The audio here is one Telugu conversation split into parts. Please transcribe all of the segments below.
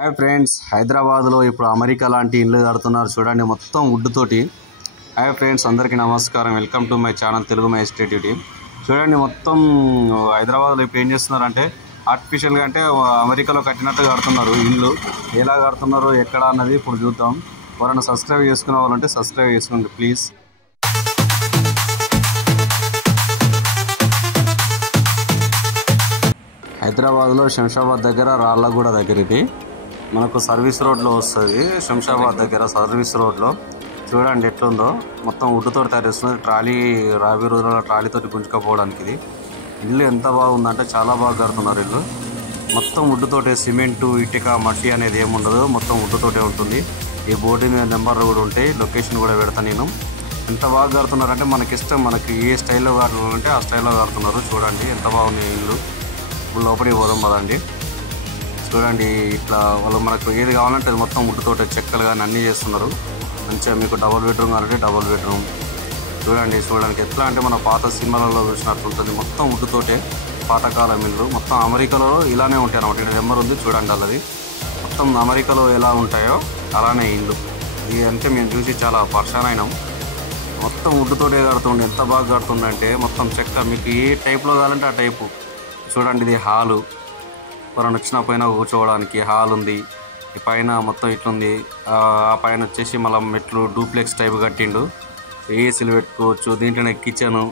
హాయ్ ఫ్రెండ్స్, హైదరాబాద్లో ఇప్పుడు అమెరికా లాంటి ఇల్లు కడుతున్నారు చూడండి, మొత్తం వుడ్ తోటి. హాయ్ ఫ్రెండ్స్, అందరికీ నమస్కారం. Welcome to my channel Telugu my estate team. చూడండి, మొత్తం హైదరాబాద్లో ఇప్పుడు ఏం చేస్తున్నారంటే ఆర్టిఫిషియల్గా అంటే అమెరికాలో కట్టినట్టు కడుతున్నారు ఇల్లు. ఎలా కడుతున్నారు ఎక్కడ అన్నది ఇప్పుడు చూద్దాం. ఎవరైనా సబ్స్క్రైబ్ చేసుకునే వాళ్ళంటే సబ్స్క్రైబ్ చేసుకోండి ప్లీజ్. హైదరాబాద్లో శంషాబాద్ దగ్గర రాళ్ళగూడ దగ్గర ఇది మనకు సర్వీస్ రోడ్లో వస్తుంది. శంషాబాద్ దగ్గర సర్వీస్ రోడ్లో చూడండి ఎట్లుందో, మొత్తం వుడ్తో తయారు చేస్తుంది. ట్రాలీ రాబోయే రోజుల్లో ట్రాలీతోటి గుంజుకపోవడానికి ఇది ఇల్లు ఎంత బాగుందంటే చాలా బాగా కడుతున్నారు ఇల్లు. మొత్తం వుడ్తోటే, సిమెంటు ఇటుక మట్టి అనేది ఏముండదు, మొత్తం వుడ్తోటే ఉంటుంది. ఈ బోర్డు మీద నెంబర్ కూడా ఉంటాయి, లొకేషన్ కూడా పెడతా నేను. ఎంత బాగా కడుతున్నారంటే మనకి ఇష్టం, మనకి ఏ స్టైల్లో కట్టాలంటే ఆ స్టైల్లో కడుతున్నారు. చూడండి ఎంత బాగుంది ఇల్లు. ఇప్పుడు లోపలికి పోదాం పదండి. చూడండి ఇట్లా వాళ్ళు మనకు ఏది కావాలంటే అది మొత్తం వుడ్తోటే, చెక్కలు కానీ అన్నీ చేస్తున్నారు. మంచిగా మీకు డబుల్ బెడ్రూమ్ కావాలంటే డబుల్ బెడ్రూమ్. చూడండి చూడడానికి ఎట్లా అంటే మన పాత సినిమాలలో చూసినట్టు ఉంటుంది. మొత్తం వుడ్తోటే పాతకాలం ఇల్లు. మొత్తం అమెరికాలో ఇలానే ఉంటాయి అన్నమాట. ఇక్కడ నెంబర్ ఉంది చూడండి, అల్లది మొత్తం అమెరికాలో ఎలా ఉంటాయో అలానే ఇల్లు. ఇది అంటే మేము చూసి చాలా పర్షాన్ అయినాం. మొత్తం వుడ్తోటే కడుతుండే, ఎంత బాగా కడుతుందంటే మొత్తం చెక్క, మీకు ఏ టైప్లో కావాలంటే ఆ టైపు. చూడండి ఇది హాలు, ఎవరైనా వచ్చిన పైన కూర్చోవడానికి హాల్ ఉంది. ఈ పైన మొత్తం ఇట్లుంది. ఆ పైన వచ్చేసి మళ్ళీ మెట్లు డూప్లెక్స్ టైప్ కట్టిండు, ఏసీలు పెట్టుకోవచ్చు. దీంట్లోనే కిచెను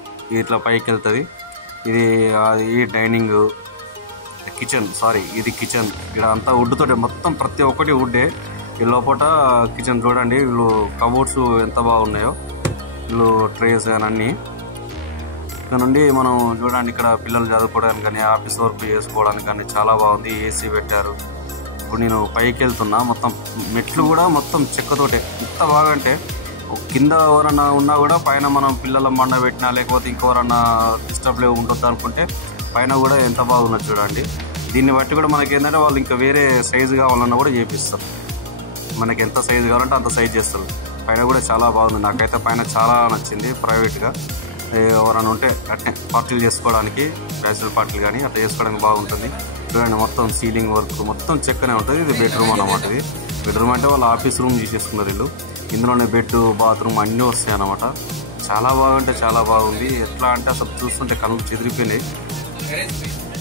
ఇట్లా పైకి వెళ్తుంది. ఇది ఈ డైనింగ్ కిచెన్, ఇది కిచెన్. ఇక్కడ అంతా వుడ్తోటే, మొత్తం ప్రతి ఒక్కటి వుడ్డే. ఈ లోపల కిచెన్ చూడండి, వీళ్ళు కబోర్డ్స్ ఎంత బాగున్నాయో, వీళ్ళు ట్రేస్ కానీ అన్నీ. ఇక్కడ నుండి మనం చూడండి, ఇక్కడ పిల్లలు చదువుకోవడానికి కానీ ఆఫీస్ వర్క్ చేసుకోవడానికి కానీ చాలా బాగుంది. ఏసీ పెట్టారు. ఇప్పుడు నేను పైకి వెళ్తున్నా, మొత్తం మెట్లు కూడా మొత్తం చెక్కతోటే. ఎంత బాగా అంటే కింద ఎవరన్నా ఉన్నా కూడా పైన మనం పిల్లల మండ పెట్టినా లేకపోతే ఇంకెవరన్నా డిస్టర్బ్ ఉండొద్దు అనుకుంటే పైన కూడా ఎంత బాగున్నది చూడండి. దీన్ని బట్టి కూడా మనకి ఏంటంటే వాళ్ళు ఇంకా వేరే సైజు కావాలన్నా కూడా చేపిస్తారు. మనకి ఎంత సైజు కావాలంటే అంత సైజ్ చేస్తారు. పైన కూడా చాలా బాగుంది, నాకైతే పైన చాలా నచ్చింది. ప్రైవేట్గా ఎవరైనా ఉంటే అట్నే పార్టీలు చేసుకోవడానికి, బ్యాచిలర్ పార్టీలు కానీ అట్లా చేసుకోవడానికి బాగుంటుంది. చూడండి మొత్తం సీలింగ్ వర్క్ మొత్తం చెక్కనే ఉంటుంది. ఇది బెడ్రూమ్ అన్నమాట. ఇది బెడ్రూమ్ అంటే వాళ్ళు ఆఫీస్ రూమ్ చేసేసుకున్నారు వీళ్ళు. ఇందులోనే బెడ్, బాత్రూమ్ అన్నీ వస్తాయి అన్నమాట. చాలా బాగుంటే చాలా బాగుంది. ఎట్లా అంటే అసలు చూస్తుంటే కళ్ళు చెదిరిపోయినాయి.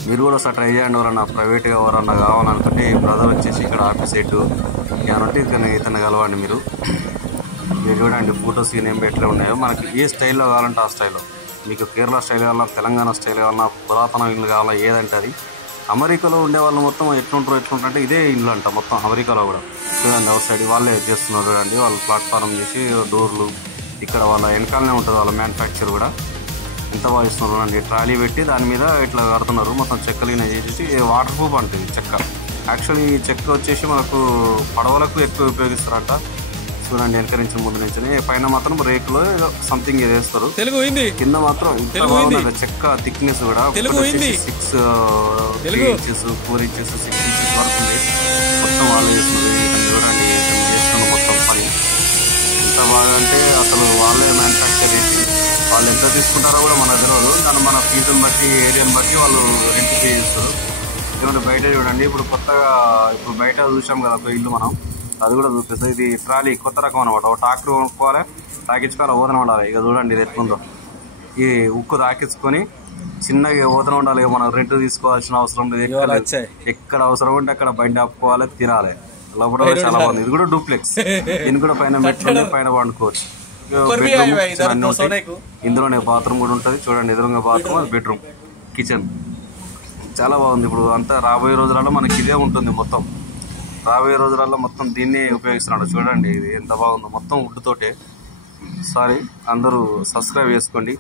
మీరు కూడా ఒకసారి ట్రై చేయండి. ఎవరన్నా ప్రైవేట్గా ఎవరన్నా కావాలనుకుంటే ఈ బ్రదర్ వచ్చేసి ఇక్కడ ఆఫీస్ హెడ్ ఏమంటే ఇతను కలవండి మీరు. మీరు చూడండి ఫొటోస్ ఏం ఎట్లా ఉన్నాయో, మనకి ఏ స్టైల్లో కావాలంటే ఆ స్టైల్లో. మీకు కేరళ స్టైల్ కావాలన్నా, తెలంగాణ స్టైల్ కావాలన్నా, పురాతన ఇల్లు కావాలా, ఏదంటే అది. అమెరికాలో ఉండే వాళ్ళు మొత్తం ఎట్లుంటారంటే ఇదే ఇల్లు అంట మొత్తం అమెరికాలో కూడా. చూడండి అవుట్ సైడ్ వాళ్ళే చేస్తున్నారు చూడండి. వాళ్ళు ప్లాట్ఫారం చేసి డోర్లు ఇక్కడ వాళ్ళ వెనకాలనే ఉంటుంది వాళ్ళ మ్యానుఫ్యాక్చర్ కూడా. ఎంత బాగా ఇస్తున్నారు చూడండి. ట్రాలీ పెట్టి దాని మీద ఇట్లా కడుతున్నారు. మొత్తం చెక్కలు చేసేసి వాటర్ ప్రూఫ్ అంటుంది చెక్క. యాక్చువల్లీ ఈ చెక్క వచ్చేసి మనకు పడవలకు ఎక్కువ ఉపయోగిస్తారంట. చూడండి వెనక నుంచి ముందు నుంచి. పైన మాత్రం రేకులో సంథింగ్ వేస్తారు. కింద మాత్రం ఇంత బాగుంది చెక్క థిక్నెస్ కూడా. 6 inches 4 inches 6 inches వరకు ఉంది. మొత్తం వాళ్ళు చేస్తున్నారు. చూడండి చేస్తున్నారు మొత్తం పని. ఎంత బాగా అంటే అసలు వాళ్ళే మ్యానుఫ్యాక్చర్ చేసి వాళ్ళు ఎంత తీసుకుంటారో కూడా మనకు తెలియదు. కానీ మన ఫీజుని బట్టి, ఏరియాని బట్టి వాళ్ళు రెంట్ పే చేస్తారు. ఎందుకంటే బయట చూడండి, ఇప్పుడు కొత్తగా ఇప్పుడు బయట చూసాం కదా ఒక ఇల్లు, మనం అది కూడా చూపిస్తుంది. ఇది ట్రాలీ కొత్త రకం అనమాట. ఒక ట్రాక్టర్ కొనుక్కోవాలి, తాకించుకోవాలి, ఓదన ఉండాలి. ఇక చూడండి ఇది ఎట్లుందో. ఈ ఉక్కు తాకించుకొని చిన్నగా ఓదన ఉండాలి. ఇక మనం రెంట్ తీసుకోవాల్సిన అవసరం లేదు. ఎక్కడ అవసరం ఉంటే అక్కడ బండి ఆపుకోవాలి, తినాలి. లోపల చాలా బాగుంది. ఇది కూడా డూప్లెక్స్. దీని కూడా పైన మెట్లు, పైన పండుకోవచ్చు. అన్నీ ఉంటాయి. ఇందులోనే బాత్రూమ్ కూడా ఉంటుంది. చూడండి ఎదురుగా బాత్రూమ్, అది బెడ్రూమ్, కిచెన్. చాలా బాగుంది. ఇప్పుడు అంతా రాబోయే రోజులలో మనకి ఇదే ఉంటుంది. మొత్తం రాబోయే రోజులలో మొత్తం దీన్ని ఉపయోగిస్తున్నాడు. చూడండి ఇది ఎంత బాగుందో, మొత్తం వుడ్ తోటే. అందరూ సబ్స్క్రైబ్ చేసుకోండి.